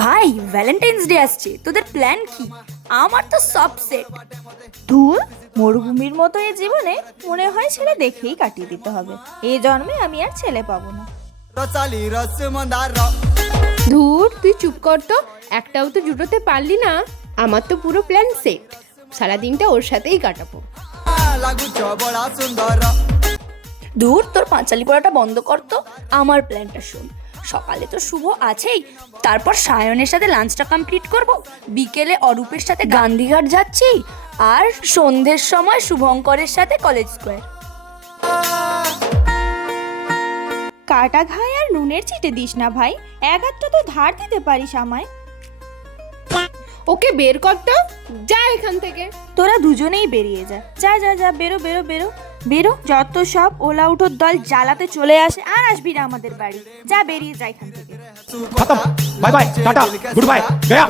ভাই Valentine's day আসছে, তোদের প্ল্যান কি? আমার তো সব সেট। ধুর, মরুভূমির মতো এ জীবনে মনে হয় ছেলে দেখেই কাটিয়ে দিতে হবে। এই জন্মে আমি আর ছেলে পাবো না। ধুর, তুই চুপ কর তো, একটাও তো জুটোতে পারলি না। আমার তো পুরো প্ল্যান সেট, সারাদিনটা ওর সাথেই কাটাবো। দূর, তোর পাঁচালি পড়াটা বন্ধ কর তো। আমার প্ল্যানটা শোন। সকালে তো শুভ আছেই, তারপর সায়নের সাথে লাঞ্চটা কমপ্লিট করব, বিকেলে অরূপের সাথে গান্ধীঘাট যাচ্ছি, আর সন্ধ্যের সময় শুভঙ্করের সাথে কলেজ স্কোয়ার। কাটা ঘায়ে আর নুনের চিটে দিস না ভাই, এক হাতটা তো ধার দিতে পারিস আমায়। ওকে বের কর তো, যা এখান থেকে। তোরা দুজনেই বেরিয়ে যা, যা যা যা, বেরো বেরো বেরো বেরো। যত সব ওলা উঠোর দল জ্বালাতে চলে আসে, আর আসবি না আমাদের বাড়ি। যা বেরিয়ে যা এখান থেকে। खत्म, bye bye, tata, goodbye, गया।